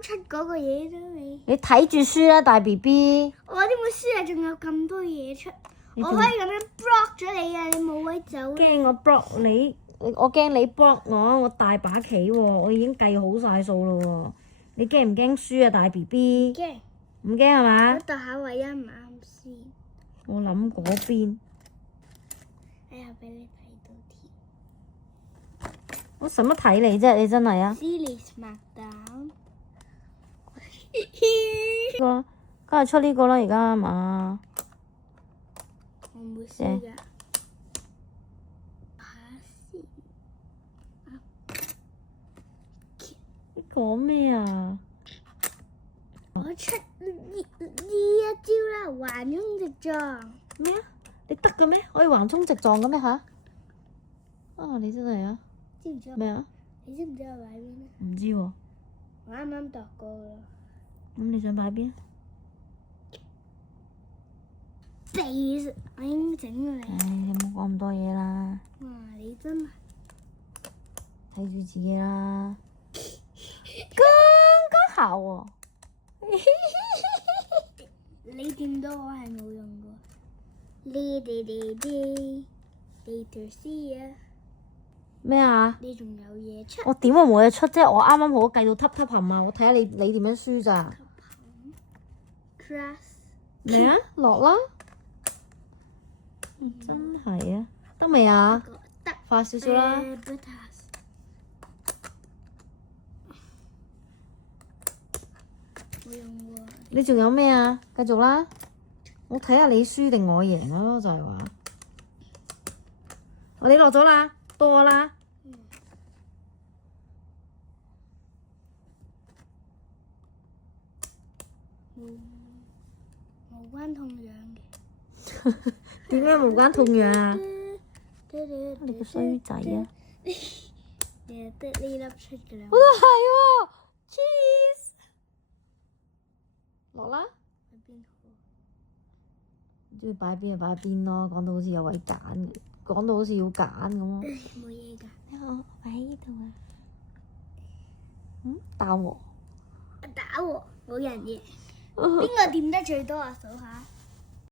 啱出嗰個嘢啫你。你睇住書啦，大 BB。我點會輸啊？仲有咁多嘢出，我可以咁樣 block 咗你啊！你冇位走。驚我 block 你，我驚你 block 我大把棋喎，我已經計好晒數咯喎。你驚唔驚輸啊，大 BB？驚。唔驚係嘛？我度下位一唔啱先。我諗嗰邊。哎呀，俾你睇到添。我使乜睇你啫？你真係啊！ Silly Smackdown。呢個，梗係出呢個啦，而家係嘛？我唔會輸㗎。講咩啊？我出呢一招啦，橫衝直撞。咩啊？你得嘅咩？可以橫衝直撞嘅咩吓？啊！你真係啊！知唔知？咩啊？你知唔知我擺邊啊？唔知喎。我啱啱度過啦。咁你想擺邊？鼻，我已經整咗你。唉，你唔好講咁多嘢啦，哇！你真係睇住自己啦。剛剛好喎。你掂到我係冇用過。Later see ya。咩啊？你仲有嘢出？我點會冇嘢出啫？我啱啱好計到揼冚啊！我睇下你點樣輸咋？ Cross。咩啊？落啦！真係啊，得未啊？得。快少少啦！冇用喎。你仲有咩啊？繼續啦！我睇下你輸定我贏咯，就係話。你落咗啦，到我啦。無關痛癢嘅。點解無關痛癢啊？你個衰仔啊！你得呢粒出嘅啦。我都係喎 ，cheese。落啦。中意擺邊就擺邊咯，講到好似有位揀，講到好似要揀咁咯。冇嘢㗎。我擺喺呢度啊。打和。打和冇人贏。邊個掂得最多啊？數下。